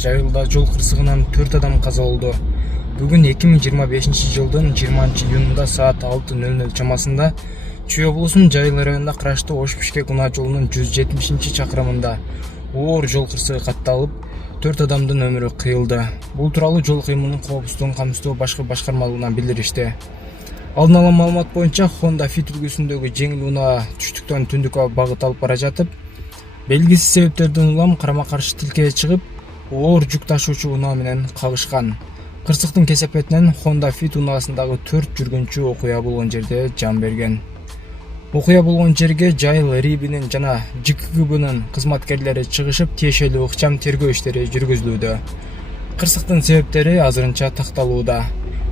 Жайылда жол кырсыгынан 4 адам каза болду. Бүгүн 2025-жылдын 20-июнунда саат 6:00 чамасында Чүй облусунун Жайыл районуна караштуу Ош-Бишкек унаа жолунун 170-чакырымында оор жол кырсыгы катталып, 4 адамдын өмүрү кыйылды. Бул тууралуу жол кыймылынын коопсуздугун камсыздоо башкы башкармалыгынан билдиришти. Алдын ала маалымат боюнча Honda Fit үлгүсүндөгү жеңил унаа түштүктөн түндүккө багыт алып бара жатып, белгисиз себептерден улам карама-каршы тилкеге чыгып, оор жүк ташуучу унаа менен кагышкан. Кырсыктын кесепетинен Honda Fit унаасындагы 4 жүргүнчү окуя болгон жерде жан берген. Окуя болгон жерге Жайыл РИБинин жана ЖКГБнын кызматкерлери чыгышып, тиешелүү ыкчам тергөө иштери жүргүзүлүүдө. Кырсыктын себептери азырынча такталууда.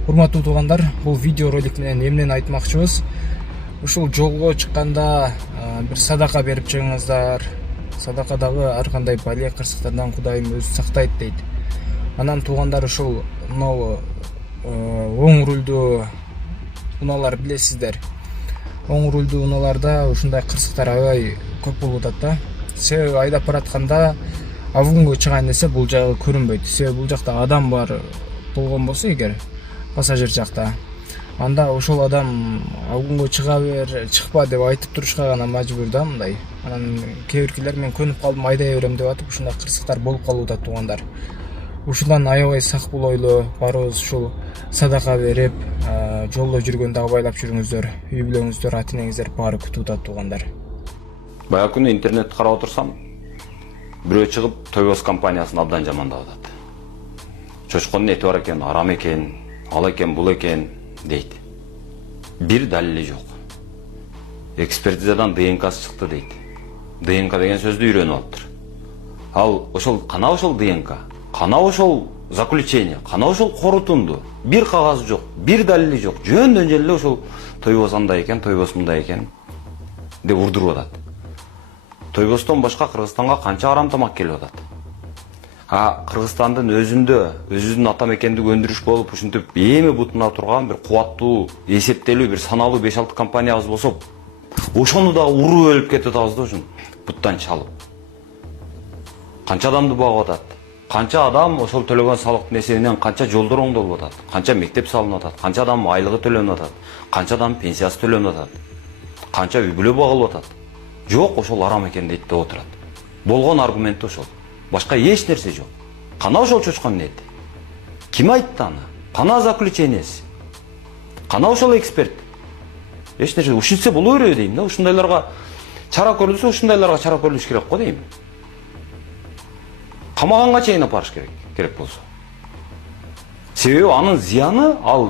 Урматтуу туугандар, бул видео ролик менен эмнени айтмакчыбыз? Ушул жолго чыкканда бир садака берип чыгыңыздар. Садакадагы ар кандай бале кырсыктардан Кудайым өзү сактайт дейт. Анан туугандар, ушул оң рулдуу унаалар билесиздер. Оң рулдуу унааларда ушундай кырсыктар аябай көп болуп атат да. Себеби айдап баратканда авгунга чыгайын десе бул жагы көрүнбөйт. Себеби бул жакта адам бар болгон болсо эгер пассажир жакта, анда ошол адам авгунга чыга бер, чыкпа деп айтып турушка гана мажбур да мындай. Анан кээ биркилер мен көнүп калдым, айдай берем деп атып, ушундай кырсыктар болуп калууда туугандар. Ушундан аябай сак болойлу, баарыбыз ушул садака берип, жолдо жүргөндө абайлап жүрүңүздөр. Үй бүлөңүздөр, ата-энеңиздер баары күтүп атат туугандар. Баягы күнү интернетти карап отурсам, бирөө чыгып Тойбос компаниясын абдан жамандап атат. Чочконун эти бар экен, арам экен, ал экен, бул экен дейт. Бир далили жок. Экспертизадан ДНКсы чыкты дейт. ДНК деген сөздү үйрөнүп алыптыр. Ал ошол кана ошол ДНК, кана ошол заключение, кана ошол корутунду бир кагазы жок, бир далили жок. Жөндөн эле ошол Тойбос андай экен, Тойбос мындай экен деп урдуруп атат. Тойбостон башка Кыргызстанга канча арам тамак келип атат. Кыргызстандын өзүнүн ата мекендиги өндүрүш болуп, ушинтип эми бутуна турган бир кубаттуу, эсептелүү, бир саналуу 5-6 компаниябыз болсо, ошону да уруп өлүп кетип атабыз да, ушун буттан чалып. Канча адамды багып атат? Канча адам ошол төлөгөн салыктын эсебинен канча жолдор оңдолуп атат? Канча мектеп салынып атат? Канча адам айлыгы төлөнүп атат? Канча адам пенсиясы төлөнүп атат? Канча үй бүлө багылып атат? Жок, ошол арам экен дейт деп отурат. Болгон аргументи ошол. Башка эч нерсе жок. Кана ошол чочконун эти? Ким айтты аны? Кана заключениеси? Кана ошол эксперт? Эч нерсе ушинтсе боло береби дейм да. Ушундайларга чара көрүлсө, ушундайларга чара көрүлүш керек го дейм. Камаганга чейин апарыш керек болсо. Себеби анын зыяны, ал